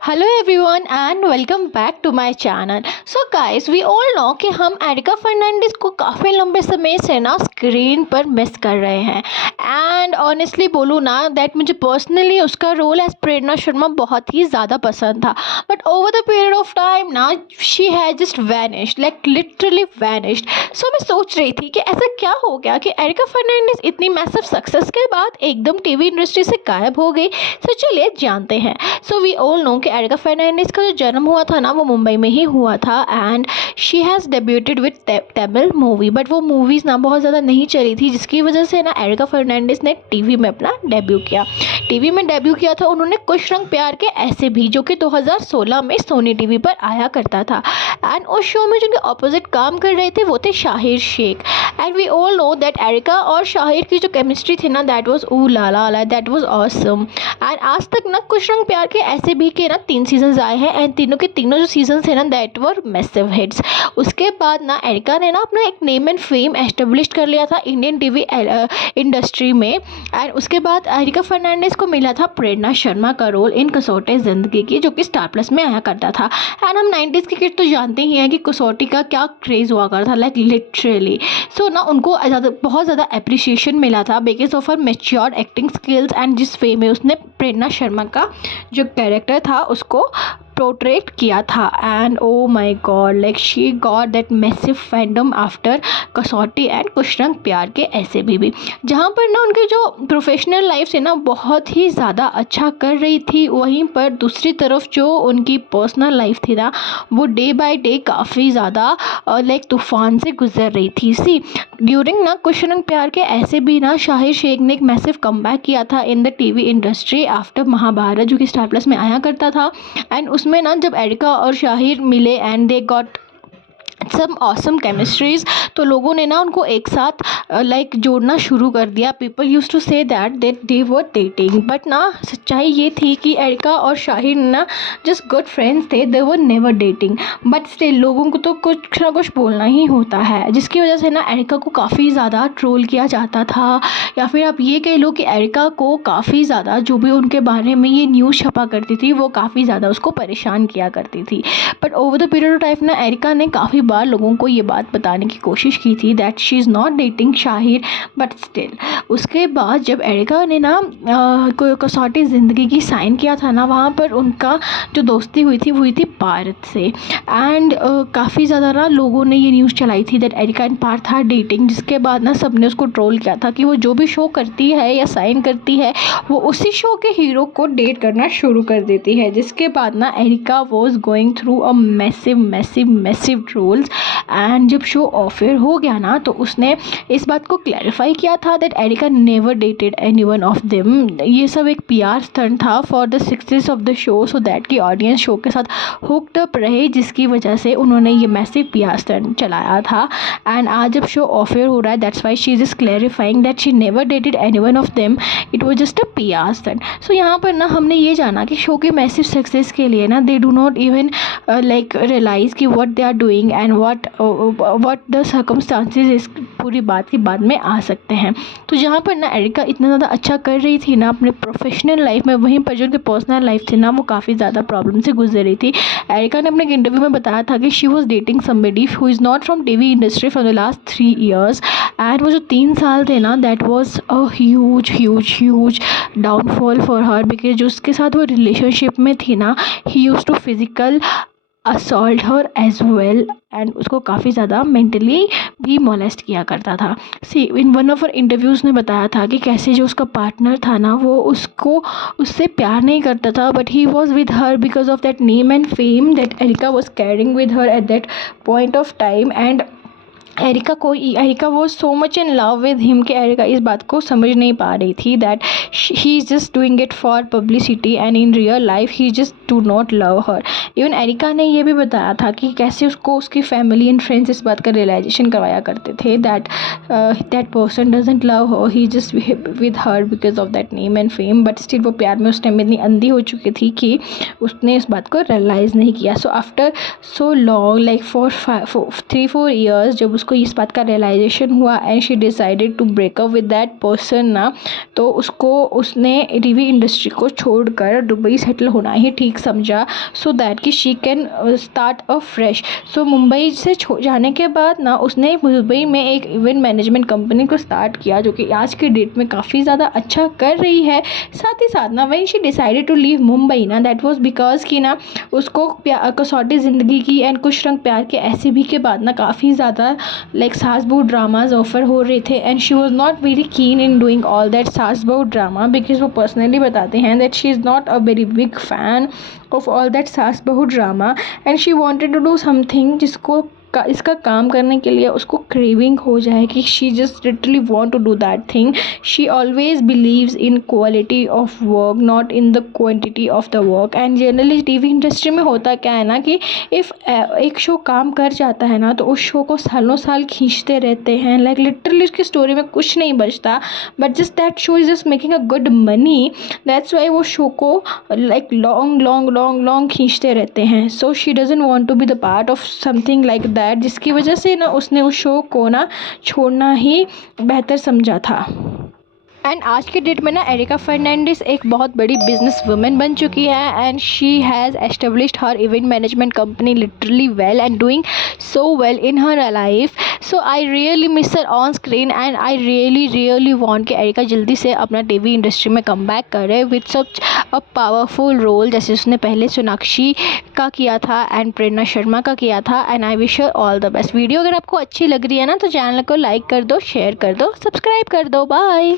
Hello everyone and welcome back to my channel. So guys we all know कि हम areca Fernandes को काफ़ी लंबे समय से ना स्क्रीन पर मिस कर रहे हैं। एंड ऑनेस्टली बोलूँ ना दैट मुझे पर्सनली उसका रोल एज प्रेरणा शर्मा बहुत ही ज़्यादा पसंद था। But over the period of time ना she has just vanished, like literally vanished. So मैं सोच रही थी कि ऐसा क्या हो गया कि एरिका फर्नांडिस इतनी मैसिव सक्सेस के बाद एकदम टीवी इंडस्ट्री से गायब हो गई। सो चलिए जानते हैं। सो वी ऑल नो कि एरिका फर्नांडिस का जो जन्म हुआ था ना वो मुंबई में ही हुआ था। And she has debuted with Tamil movie, but वो मूवीज़ ना बहुत ज़्यादा नहीं चली थी, जिसकी वजह से ना एरिका फर्नांडिस ने टीवी में अपना डेब्यू किया। टीवी में डेब्यू किया था उन्होंने कुछ रंग प्यार के ऐसे भी, जो कि 2016 में सोनी टीवी पर आया करता था। एंड उस शो में जिनके ऑपोजिट काम कर रहे थे वो थे Shaheer Sheikh. And we all know that Erica और शाहिर की जो केमिस्ट्री थी ना दैट वाज ऊ ला ला, दैट वाज ऑसम। एंड आज तक ना कुछ रंग प्यार के ऐसे भी के ना 3 सीजन्स आए हैं एंड तीनों के तीनों जो सीजन थे ना दैट वर मैसिव हिट्स। उसके बाद ना एरिका ने ना अपना एक नेम एंड फेम एस्टेब्लिश कर लिया था इंडियन टीवी इंडस्ट्री में। एंड उसके बाद एरिका फर्नांडिस को मिला था प्रेरणा शर्मा का रोल इन कसौटी ज़िंदगी की, जो कि स्टार प्लस में आया करता था। एंड हम 90s के किड तो जानते ही हैं कि कसौटी का क्या क्रेज़ हुआ करता था, लाइक लिटरली। सो ना उनको बहुत ज़्यादा अप्रिसिएशन मिला था because of her mature acting skills. And जिस वे में उसने प्रेरणा शर्मा का जो कैरेक्टर था उसको पोर्ट्रेट किया था। And oh my god, like she got that massive fandom after Kasautii and Kuch Rang प्यार के ऐसे भी जहाँ पर ना उनकी जो प्रोफेशनल लाइफ से ना बहुत ही ज़्यादा अच्छा कर रही थी, वहीं पर दूसरी तरफ जो उनकी पर्सनल लाइफ थी ना वो डे बाय डे काफ़ी ज़्यादा लाइक तूफान से गुजर रही थी। सी ड्यूरिंग ना कुछ रंग प्यार के ऐसे भी ना शाहिर शेख ने एक मैसिव कमबैक किया था in the TV industry after Mahabharat, जो कि स्टार प्लस में आया करता था। एंड उसमें ना जब एरिका और शाहिर मिले and they got some awesome chemistries, तो लोगों ने ना उनको एक साथ लाइक जोड़ना शुरू कर दिया। People use to say that they were dating, but ना सच्चाई ये थी कि एरिका और शाहिर ना जस्ट गुड फ्रेंड्स थे, they were never dating. But still लोगों को तो कुछ ना कुछ बोलना ही होता है, जिसकी वजह से ना एरिका को काफ़ी ज़्यादा ट्रोल किया जाता था, या फिर आप ये कह लो कि एरिका को काफ़ी ज़्यादा जो भी उनके बारे में ये न्यूज़ छपा करती थी वो काफ़ी ज़्यादा उसको परेशान किया करती थी। But over the period of time ना एरिका ने काफ़ी बार लोगों को ये बात बताने की कोशिश की थी that she is not dating Shahir, but still उसके बाद जब एरिका ने ना कसौटी ज़िंदगी की साइन किया था ना, वहाँ पर उनका जो दोस्ती हुई थी पार्थ से। एंड काफ़ी ज़्यादा ना लोगों ने ये न्यूज़ चलाई थी that Erica and Parth are dating, जिसके बाद ना सबने उसको ट्रोल किया था कि वो जो भी शो करती है या साइन करती है वो उसी शो के हीरो को डेट करना शुरू कर देती है। जिसके बाद ना Erica was going through a massive trolls. And जब शो ऑफर हो गया ना तो उसने इस बात को क्लैरिफाई किया था that Erica never dated anyone of them. ये सब एक पीआर स्टंट था for the success of the show, so that की ऑडियंस शो के साथ हुक्ड अप रहे, जिसकी वजह से उन्होंने ये मैसिव पीआर स्टंट चलाया था। एंड आज जब शो ऑफर हो रहा है that's why she is just clarifying that she never dated anyone of them, it was just a PR stunt. So यहाँ पर ना हमने ये जाना कि शो के मैसिव सक्सेस के लिए ना they do not even like realize कि what they are doing and what the circumstances इस पूरी बात के बाद में आ सकते हैं। तो जहाँ पर ना एरिका इतना ज़्यादा अच्छा कर रही थी ना अपने प्रोफेशनल लाइफ में, वहीं पर जो उनकी पर्सनल लाइफ थी ना वो काफ़ी ज़्यादा प्रॉब्लम से गुजर रही थी। एरिका ने अपने एक इंटरव्यू में बताया था कि she was dating somebody who is not from TV industry for the last 3 years। And वो जो 3 साल थे ना that was a huge downfall for her, because जो उसके साथ वो रिलेशनशिप में थी ना he use to physical assault her as well, and उसको काफ़ी ज़्यादा मेंटली भी मोलेस्ट किया करता था। See in one of her interviews ने बताया था कि कैसे जो उसका पार्टनर था ना वो उससे प्यार नहीं करता था, but he was with her because of that name and fame that Erica was carrying with her at that point of time. And Erica was so much in love with him कि Erica इस बात को समझ नहीं पा रही थी that he is just doing it for publicity and in real life he just do not love her. Even Erica ने ये भी बताया था कि कैसे उसको उसकी फैमिली एंड फ्रेंड्स इस बात का रियलाइजेशन करवाया करते थे that that person doesn't love her, he just with her because of that name and fame, but still वो प्यार में उस टाइम इतनी अंधी हो चुकी थी कि उसने इस बात को रियलाइज़ नहीं किया. So after so long like for 3-4 years जब उसको इस बात का रियलाइजेशन हुआ and she decided to break up with that person ना, तो उसने टीवी इंडस्ट्री को छोड़कर दुबई सेटल होना ही ठीक समझा सो दैट कि she can start a fresh. So Mumbai से जाने के बाद ना उसने दुबई में एक इवेंट मैनेजमेंट कंपनी को स्टार्ट किया जो कि आज के डेट में काफ़ी ज़्यादा अच्छा कर रही है. साथ ही साथ ना when she decided to leave Mumbai ना, दैट वाज बिकॉज कि ना उसको कसौटी ज़िंदगी की एंड कुछ रंग प्यार के ऐसे भी के बाद ना काफ़ी ज़्यादा लाइक सास बहू ड्रामाज ऑफर हो रहे थे and she was not very keen in doing all that saas bahu drama, because वो पर्सनली बताते हैं that she is not a very big fan of all that saas bahu drama and she wanted to do something जिसको इसका काम करने के लिए उसको क्रेविंग हो जाए कि she just literally want to do that thing. She always believes in quality of work not in the quantity of the work. And generally TV industry में होता क्या है ना कि इफ़ एक शो काम कर जाता है ना तो उस शो को सालों साल खींचते रहते हैं, लाइक लिटरली उसकी स्टोरी में कुछ नहीं बचता, but just that show is just making a good money. That's why वो शो को लाइक लॉन्ग खींचते रहते हैं. So she doesn't want to be the part of something like that, जिसकी वजह से ना उसने उस शो को ना छोड़ना ही बेहतर समझा था. एंड आज के डेट में ना एरिका फर्नांडिस एक बहुत बड़ी बिजनेस वुमेन बन चुकी है and she has established her event management company literally well and doing so well in her life. So I really miss her on screen and I really want कि Erica जल्दी से अपना TV industry में come back करे with such a powerful role जैसे उसने पहले सोनाक्षी का किया था एंड प्रेरणा शर्मा का किया था. And I wish her all the best. Video अगर आपको अच्छी लग रही है ना तो चैनल को लाइक कर दो, शेयर कर दो, सब्सक्राइब कर दो. बाय.